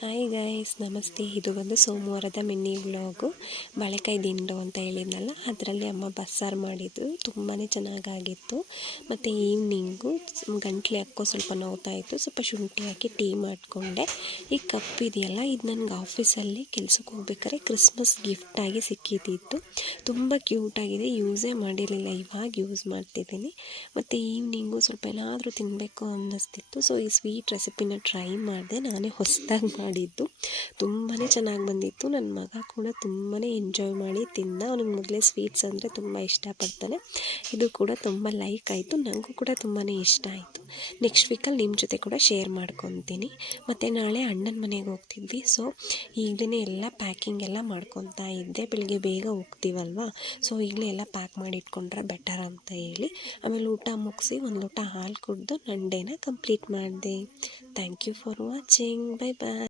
Hi guys, ನಮಸ್ತೆ. ಇದು ಬಂದು ಸೋಮವಾರದ ಮಿನಿ ವ್ಲಾಗು. ಬಾಳೆಕಾಯಿ ದಿಂಡು ಅಂತ ಹೇಳಿದ್ನಲ್ಲ, ಅದರಲ್ಲಿ ಅಮ್ಮ ಬಸ್ಸಾರು ಮಾಡಿದ್ದು ತುಂಬಾ ಚೆನ್ನಾಗಾಗಿತ್ತು. ಮತ್ತು ಈವ್ನಿಂಗು ಗಂಟ್ಲು ಯಾಕೋ ಸ್ವಲ್ಪ ನೋವ್ತಾ ಇತ್ತು, ಸ್ವಲ್ಪ ಶುಂಠಿ ಹಾಕಿ ಟೀ ಮಾಡಿಕೊಂಡೆ. ಈ ಕಪ್ ಇದೆಯಲ್ಲ, ಇದು ನನಗೆ ಆಫೀಸಲ್ಲಿ ಕೆಲ್ಸಕ್ಕೆ ಹೋಗ್ಬೇಕಾದ್ರೆ ಕ್ರಿಸ್ಮಸ್ ಗಿಫ್ಟಾಗಿ ಸಿಕ್ಕಿದ್ದಿತ್ತು. ತುಂಬ ಕ್ಯೂಟಾಗಿದೆ, ಯೂಸೇ ಮಾಡಿರಲಿಲ್ಲ, ಇವಾಗ ಯೂಸ್ ಮಾಡ್ತಿದ್ದೀನಿ. ಮತ್ತು ಈವ್ನಿಂಗು ಸ್ವಲ್ಪ ಏನಾದರೂ ತಿನ್ನಬೇಕು ಅನ್ನಿಸ್ತಿತ್ತು. ಸೊ ಈ ಸ್ವೀಟ್ ರೆಸಿಪಿನ ಟ್ರೈ ಮಾಡಿದೆ, ನಾನೇ ಹೊಸದಾಗಿ ಮಾಡಿದ್ದು. ತುಂಬಾ ಚೆನ್ನಾಗಿ ಬಂದಿತ್ತು. ನನ್ನ ಮಗ ಕೂಡ ತುಂಬಾ ಎಂಜಾಯ್ ಮಾಡಿ ತಿಂದ. ಅವನಿಗೆ ಮೊದಲೇ ಸ್ವೀಟ್ಸ್ ಅಂದರೆ ತುಂಬ ಇಷ್ಟಪಡ್ತಾನೆ. ಇದು ಕೂಡ ತುಂಬ ಲೈಕ್ ಆಯಿತು, ನನಗೂ ಕೂಡ ತುಂಬಾ ಇಷ್ಟ ಆಯಿತು. ನೆಕ್ಸ್ಟ್ ವೀಕಲ್ಲಿ ನಿಮ್ಮ ಜೊತೆ ಕೂಡ ಶೇರ್ ಮಾಡ್ಕೊತೀನಿ. ಮತ್ತು ನಾಳೆ ಅಣ್ಣನ ಮನೆಗೆ ಹೋಗ್ತಿದ್ವಿ. ಸೊ ಈಗಲೇ ಎಲ್ಲ ಪ್ಯಾಕಿಂಗ್ ಎಲ್ಲ ಮಾಡ್ಕೊತಾ ಇದ್ದೆ. ಬೆಳಿಗ್ಗೆ ಬೇಗ ಹೋಗ್ತೀವಲ್ವ, ಸೊ ಈಗಲೇ ಎಲ್ಲ ಪ್ಯಾಕ್ ಮಾಡಿ ಇಟ್ಕೊಂಡ್ರೆ ಬೆಟರ್ ಅಂತ ಹೇಳಿ. ಆಮೇಲೆ ಊಟ ಮುಗಿಸಿ ಒಂದು ಲೋಟ ಹಾಲು ಕುಡಿದು ನನ್ನ ಡೇನ ಕಂಪ್ಲೀಟ್ ಮಾಡಿದೆ. Thank you for watching. Bye bye.